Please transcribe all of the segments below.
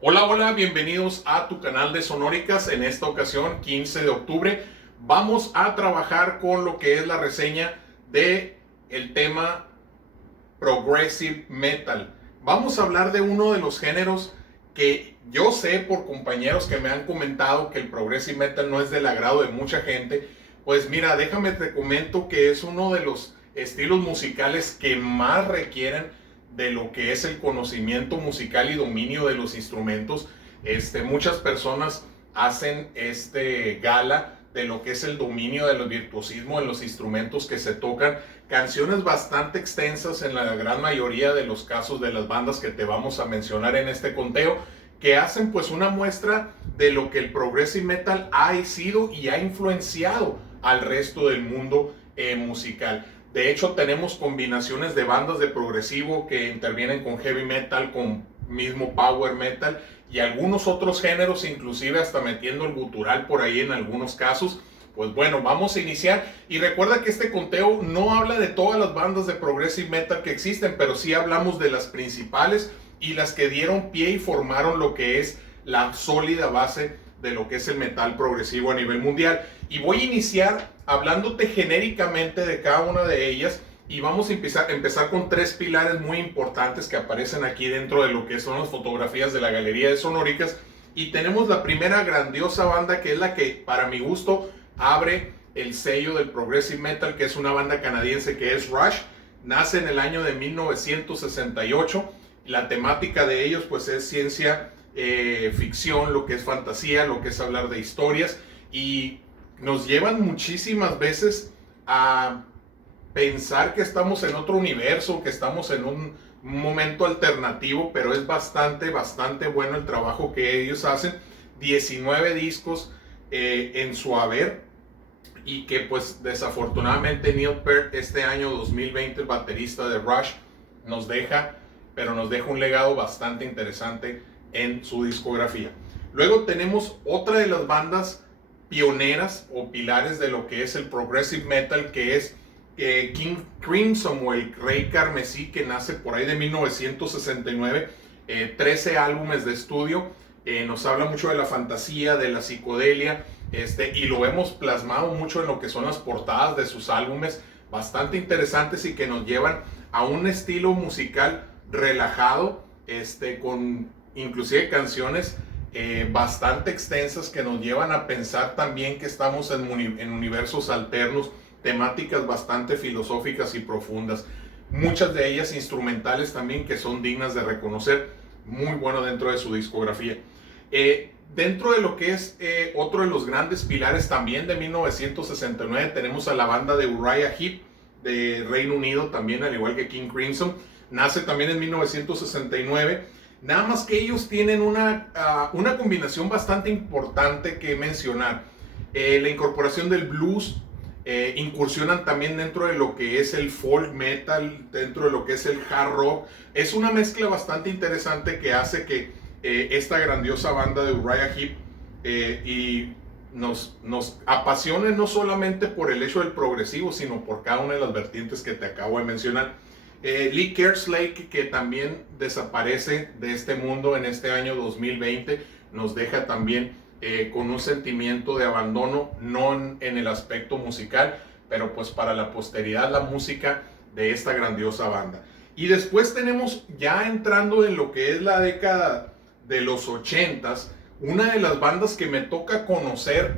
Hola, hola, bienvenidos a tu canal de Sonóricas. En esta ocasión, 15 de octubre, vamos a trabajar con lo que es la reseña de el tema Progressive Metal. Vamos a hablar de uno de los géneros que yo sé por compañeros que me han comentado que el Progressive Metal no es del agrado de mucha gente. Pues mira, déjame te comento que es uno de los estilos musicales que más requieren de lo que es el conocimiento musical y dominio de los instrumentos. Muchas personas hacen gala de lo que es el dominio del virtuosismo en los instrumentos que se tocan. Canciones bastante extensas en la gran mayoría de los casos de las bandas que te vamos a mencionar en este conteo, que hacen pues una muestra de lo que el progressive metal ha sido y ha influenciado al resto del mundo musical. De hecho, tenemos combinaciones de bandas de progresivo que intervienen con heavy metal, con mismo power metal y algunos otros géneros, inclusive hasta metiendo el gutural por ahí en algunos casos. Pues bueno, vamos a iniciar. Y recuerda que este conteo no habla de todas las bandas de progressive metal que existen, pero sí hablamos de las principales y las que dieron pie y formaron lo que es la sólida base de lo que es el metal progresivo a nivel mundial. Y voy a iniciar hablándote genéricamente de cada una de ellas y vamos a empezar con tres pilares muy importantes que aparecen aquí dentro de lo que son las fotografías de la galería de Sonóricas. Y tenemos la primera grandiosa banda, que es la que para mi gusto abre el sello del Progressive Metal, que es una banda canadiense que es Rush. Nace en el año de 1968. La temática de ellos pues es ciencia ficción, lo que es fantasía, lo que es hablar de historias, y nos llevan muchísimas veces a pensar que estamos en otro universo, que estamos en un momento alternativo, pero es bastante bueno el trabajo que ellos hacen. 19 discos en su haber, y que pues desafortunadamente Neil Peart este año 2020, el baterista de Rush, nos deja un legado bastante interesante en su discografía. Luego tenemos otra de las bandas pioneras o pilares de lo que es el progressive metal, que es King Crimson, o el Rey Carmesí, que nace por ahí de 1969, 13 álbumes de estudio. Nos habla mucho de la fantasía, de la psicodelia, y lo hemos plasmado mucho en lo que son las portadas de sus álbumes, bastante interesantes y que nos llevan a un estilo musical relajado, con inclusive canciones bastante extensas que nos llevan a pensar también que estamos en universos alternos, temáticas bastante filosóficas y profundas, muchas de ellas instrumentales también, que son dignas de reconocer. Muy bueno dentro de su discografía. Dentro de lo que es otro de los grandes pilares también de 1969, tenemos a la banda de Uriah Heep de Reino Unido, también al igual que King Crimson. Nace también en 1969. Nada más que ellos tienen una combinación bastante importante que mencionar. La incorporación del blues, incursionan también dentro de lo que es el folk metal, dentro de lo que es el hard rock. Es una mezcla bastante interesante que hace que esta grandiosa banda de Uriah Heep y nos apasione, no solamente por el hecho del progresivo, sino por cada una de las vertientes que te acabo de mencionar. Lee Kerslake, que también desaparece de este mundo en este año 2020, nos deja también con un sentimiento de abandono, no en el aspecto musical, pero pues para la posteridad, la música de esta grandiosa banda. Y después tenemos, ya entrando en lo que es la década de los 80s, una de las bandas que me toca conocer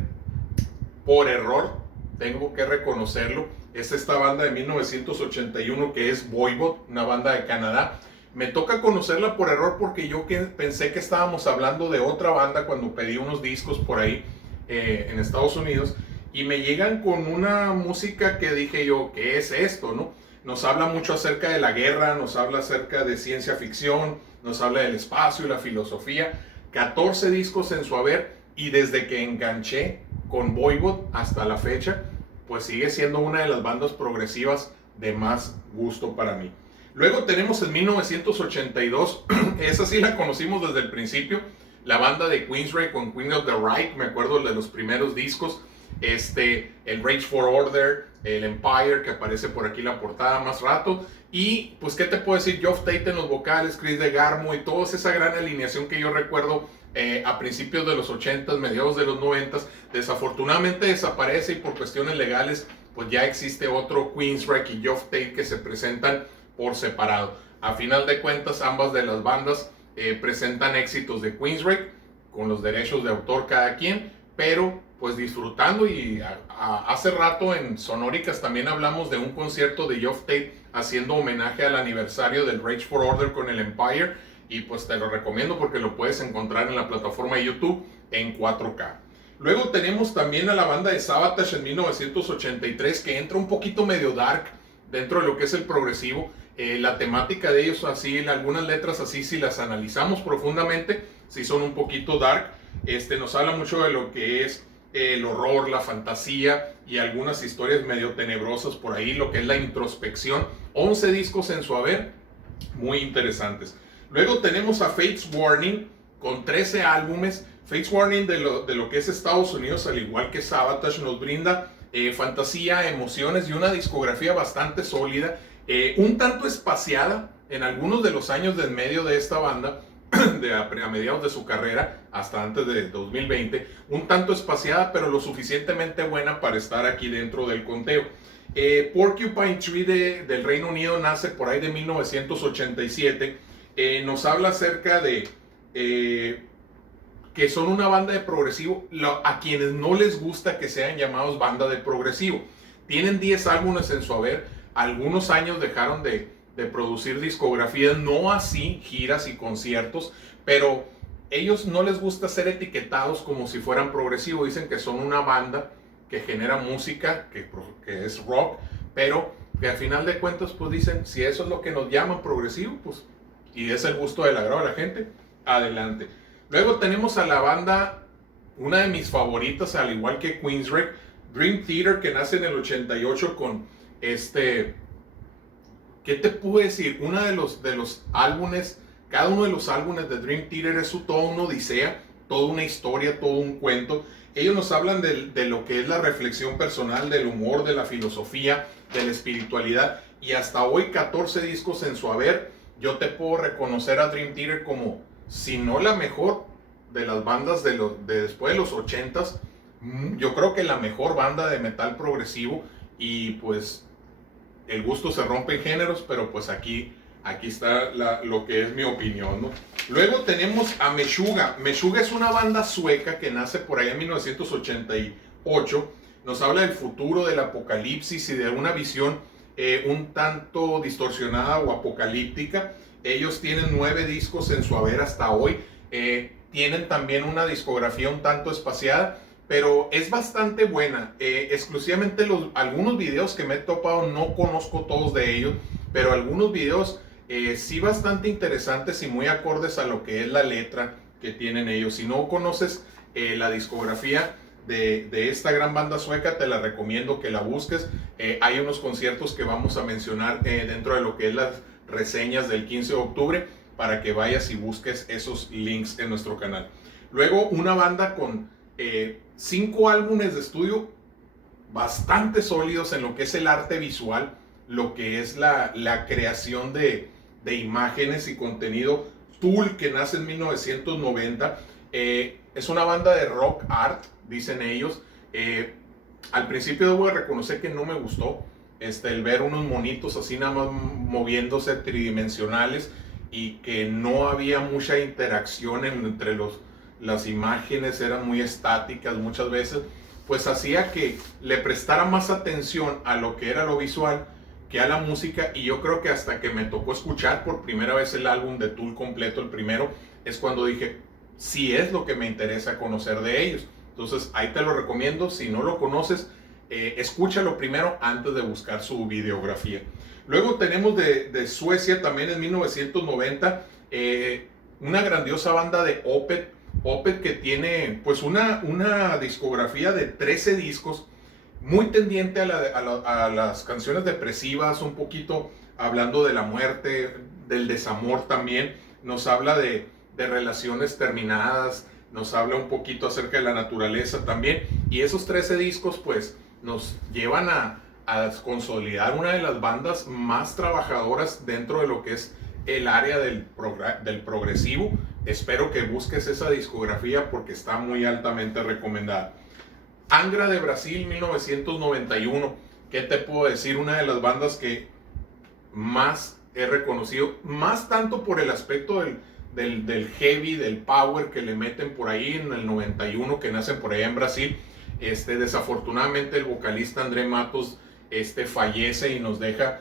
por error, tengo que reconocerlo, es esta banda de 1981 que es Voivod, una banda de Canadá. Me toca conocerla por error porque yo pensé que estábamos hablando de otra banda cuando pedí unos discos por ahí en Estados Unidos, y me llegan con una música que dije yo, ¿qué es esto, no? Nos habla mucho acerca de la guerra, nos habla acerca de ciencia ficción, nos habla del espacio y la filosofía. 14 discos en su haber, y desde que enganché con Voivod hasta la fecha, pues sigue siendo una de las bandas progresivas de más gusto para mí. Luego tenemos en 1982, esa sí la conocimos desde el principio, la banda de Queensrÿche con Queen of the Reich. Me acuerdo de los primeros discos, el Rage for Order, el Empire, que aparece por aquí la portada más rato, Y pues, ¿qué te puedo decir? Geoff Tate en los vocales, Chris DeGarmo y toda esa gran alineación que yo recuerdo a principios de los 80s, mediados de los 90s, desafortunadamente desaparece y por cuestiones legales, pues ya existe otro Queensryche y Geoff Tate que se presentan por separado. A final de cuentas, ambas de las bandas presentan éxitos de Queensryche con los derechos de autor cada quien, pero pues disfrutando. Y hace rato en Sonóricas también hablamos de un concierto de Geoff Tate haciendo homenaje al aniversario del Rage for Order con el Empire, y pues te lo recomiendo porque lo puedes encontrar en la plataforma de YouTube en 4K. Luego tenemos también a la banda de Sabotage en 1983, que entra un poquito medio dark dentro de lo que es el progresivo. La temática de ellos, así, algunas letras así, si las analizamos profundamente, sí son un poquito dark. Nos habla mucho de lo que es el horror, la fantasía y algunas historias medio tenebrosas por ahí, lo que es la introspección. 11 discos en su haber, muy interesantes. Luego tenemos a Fates Warning con 13 álbumes. Fates Warning de lo que es Estados Unidos, al igual que Sabotage, nos brinda fantasía, emociones y una discografía bastante sólida, un tanto espaciada en algunos de los años del medio de esta banda, a mediados de su carrera hasta antes de 2020, un tanto espaciada, pero lo suficientemente buena para estar aquí dentro del conteo. Porcupine Tree del Reino Unido nace por ahí de 1987. Nos habla acerca de que son una banda de progresivo, a quienes no les gusta que sean llamados banda de progresivo. Tienen 10 álbumes en su haber, algunos años dejaron de producir discografías, no así giras y conciertos, pero ellos no les gusta ser etiquetados como si fueran progresivos. Dicen que son una banda que genera música, que es rock, pero que al final de cuentas pues dicen, si eso es lo que nos llaman progresivo, pues, y es el gusto del agrado de la gente, adelante. Luego tenemos a la banda, una de mis favoritas, al igual que Queensryche, Dream Theater, que nace en el 88 con ¿qué te puedo decir? Uno de los álbumes, cada uno de los álbumes de Dream Theater es toda una odisea, toda una historia, todo un cuento. Ellos nos hablan de lo que es la reflexión personal, del humor, de la filosofía, de la espiritualidad, y hasta hoy 14 discos en su haber. Yo te puedo reconocer a Dream Theater como, si no la mejor de las bandas de después de los 80s, yo creo que la mejor banda de metal progresivo. Y pues el gusto se rompe en géneros, pero pues aquí está lo que es mi opinión, ¿no? Luego tenemos a Meshuggah. Meshuggah es una banda sueca que nace por ahí en 1988. Nos habla del futuro, del apocalipsis y de una visión un tanto distorsionada o apocalíptica. Ellos tienen 9 discos en su haber hasta hoy. Tienen también una discografía un tanto espaciada, pero es bastante buena. Exclusivamente algunos videos que me he topado, no conozco todos de ellos, pero algunos videos sí bastante interesantes y muy acordes a lo que es la letra que tienen ellos. Si no conoces la discografía de esta gran banda sueca, te la recomiendo que la busques. Hay unos conciertos que vamos a mencionar dentro de lo que es las reseñas del 15 de octubre, para que vayas y busques esos links en nuestro canal. Luego, una banda con 5 álbumes de estudio bastante sólidos en lo que es el arte visual, lo que es la creación de imágenes y contenido. Tool, que nace en 1990, es una banda de rock art, dicen ellos. Al principio debo de reconocer que no me gustó el ver unos monitos así nada más moviéndose, tridimensionales, y que no había mucha interacción entre las imágenes, eran muy estáticas muchas veces, pues hacía que le prestara más atención a lo que era lo visual que a la música. Y yo creo que hasta que me tocó escuchar por primera vez el álbum de Tool completo, el primero, es cuando dije, sí es lo que me interesa conocer de ellos. Entonces ahí te lo recomiendo. Si no lo conoces, escúchalo primero antes de buscar su videografía. Luego tenemos de Suecia, también en 1990, una grandiosa banda de Opeth. Opeth, que tiene pues una discografía de 13 discos, muy tendiente a las canciones depresivas, un poquito hablando de la muerte, del desamor también. Nos habla de relaciones terminadas, nos habla un poquito acerca de la naturaleza también. Y esos 13 discos pues nos llevan a a consolidar una de las bandas más trabajadoras dentro de lo que es el área del progresivo. Espero que busques esa discografía porque está muy altamente recomendada. Angra de Brasil, 1991. ¿Qué te puedo decir? Una de las bandas que más he reconocido, más tanto por el aspecto del heavy, del power que le meten por ahí en el 91, que nacen por allá en Brasil. Desafortunadamente el vocalista André Matos fallece y nos deja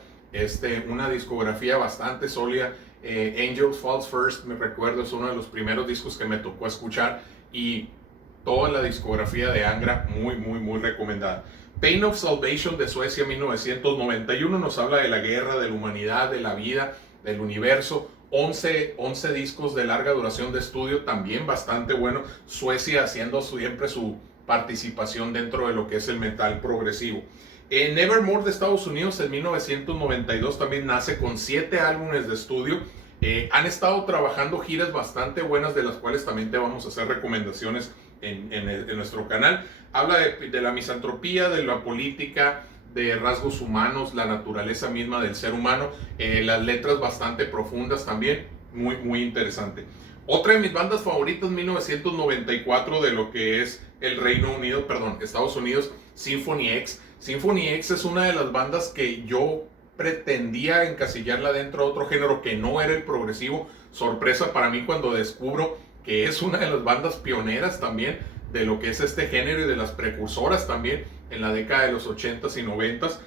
una discografía bastante sólida. Angels Falls First, me recuerdo, es uno de los primeros discos que me tocó escuchar, y toda la discografía de Angra muy recomendada. Pain of Salvation de Suecia, 1991, nos habla de la guerra, de la humanidad, de la vida, del universo. 11 discos de larga duración de estudio, también bastante bueno. Suecia haciendo siempre su participación dentro de lo que es el metal progresivo. Nevermore de Estados Unidos, en 1992, también nace con 7 álbumes de estudio. Han estado trabajando giras bastante buenas, de las cuales también te vamos a hacer recomendaciones en nuestro canal. Habla de la misantropía, de la política, de rasgos humanos, la naturaleza misma del ser humano. Las letras bastante profundas también, muy interesante. Otra de mis bandas favoritas, 1994, de lo que es el Estados Unidos, Symphony X. Symphony X es una de las bandas que yo pretendía encasillarla dentro de otro género que no era el progresivo. Sorpresa para mí cuando descubro que es una de las bandas pioneras también de lo que es este género y de las precursoras también en la década de los 80s y 90s.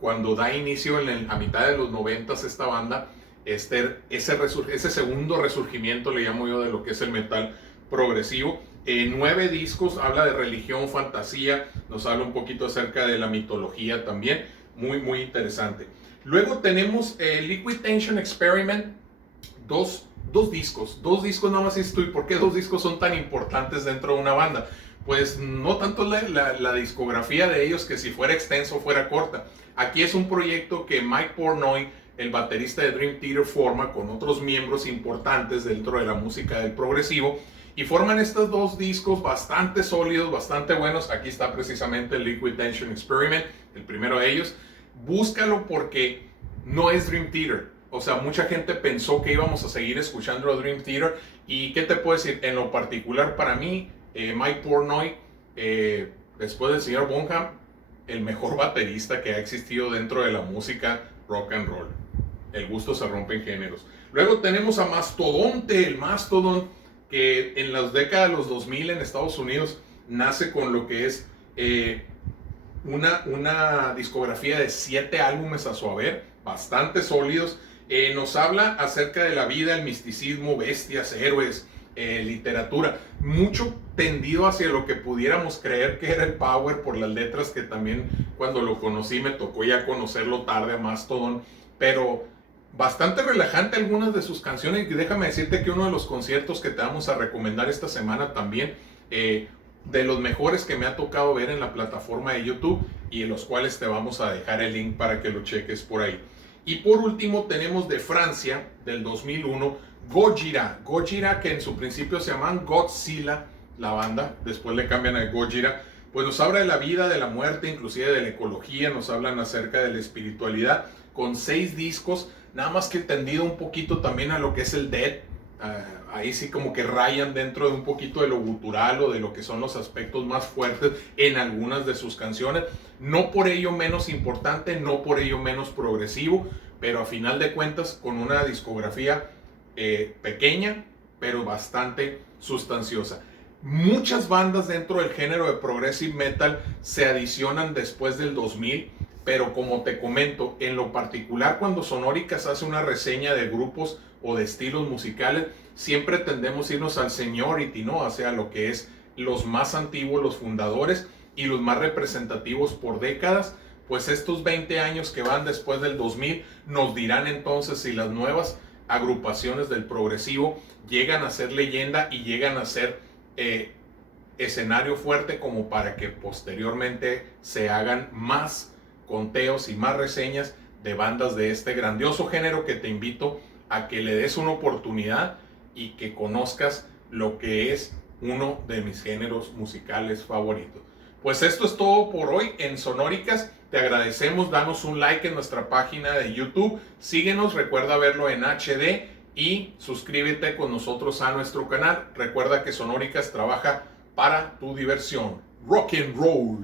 Cuando da inicio a mitad de los 90s esta banda, ese segundo resurgimiento, le llamo yo, de lo que es el metal progresivo. 9 discos, habla de religión, fantasía, nos habla un poquito acerca de la mitología también, muy interesante. Luego tenemos Liquid Tension Experiment, dos discos nada más. ¿Y por qué 2 discos son tan importantes dentro de una banda? Pues no tanto la discografía de ellos, que si fuera extenso o fuera corta. Aquí es un proyecto que Mike Portnoy, el baterista de Dream Theater, forma con otros miembros importantes dentro de la música del progresivo, y forman estos 2 discos bastante sólidos, bastante buenos. Aquí está precisamente el Liquid Tension Experiment, el primero de ellos. Búscalo porque no es Dream Theater. O sea, mucha gente pensó que íbamos a seguir escuchando a Dream Theater. Y ¿qué te puedo decir? En lo particular, para mí, Mike Portnoy, después del señor Bonham, el mejor baterista que ha existido dentro de la música rock and roll. El gusto se rompe en géneros. Luego tenemos a Mastodonte, el Mastodon, que en las décadas de los 2000 en Estados Unidos nace con lo que es una discografía de 7 álbumes a su haber, bastante sólidos. Nos habla acerca de la vida, el misticismo, bestias, héroes, literatura, mucho tendido hacia lo que pudiéramos creer que era el power, por las letras que también cuando lo conocí me tocó ya conocerlo tarde a Mastodon, pero bastante relajante algunas de sus canciones. Y déjame decirte que uno de los conciertos que te vamos a recomendar esta semana también, de los mejores que me ha tocado ver en la plataforma de YouTube, y en los cuales te vamos a dejar el link para que lo cheques por ahí. Y por último tenemos de Francia, del 2001, Gojira. Gojira, que en su principio se llaman Godzilla, la banda, después le cambian a Gojira. Pues nos habla de la vida, de la muerte, inclusive de la ecología, nos hablan acerca de la espiritualidad, con 6 discos, nada más que tendido un poquito también a lo que es el death. Ahí sí como que rayan dentro de un poquito de lo gutural o de lo que son los aspectos más fuertes en algunas de sus canciones. No por ello menos importante, no por ello menos progresivo, pero a final de cuentas con una discografía pequeña, pero bastante sustanciosa. Muchas bandas dentro del género de progressive metal se adicionan después del 2000, pero como te comento, en lo particular cuando Sonóricas hace una reseña de grupos o de estilos musicales, siempre tendemos a irnos al seniority, ¿no? O sea, lo que es los más antiguos, los fundadores y los más representativos por décadas. Pues estos 20 años que van después del 2000 nos dirán entonces si las nuevas agrupaciones del progresivo llegan a ser leyenda y llegan a ser escenario fuerte como para que posteriormente se hagan más conteos y más reseñas de bandas de este grandioso género, que te invito a que le des una oportunidad y que conozcas lo que es uno de mis géneros musicales favoritos. Pues esto es todo por hoy en Sonóricas. Te agradecemos, danos un like en nuestra página de YouTube, síguenos, recuerda verlo en HD y suscríbete con nosotros a nuestro canal. Recuerda que Sonóricas trabaja para tu diversión. Rock and roll.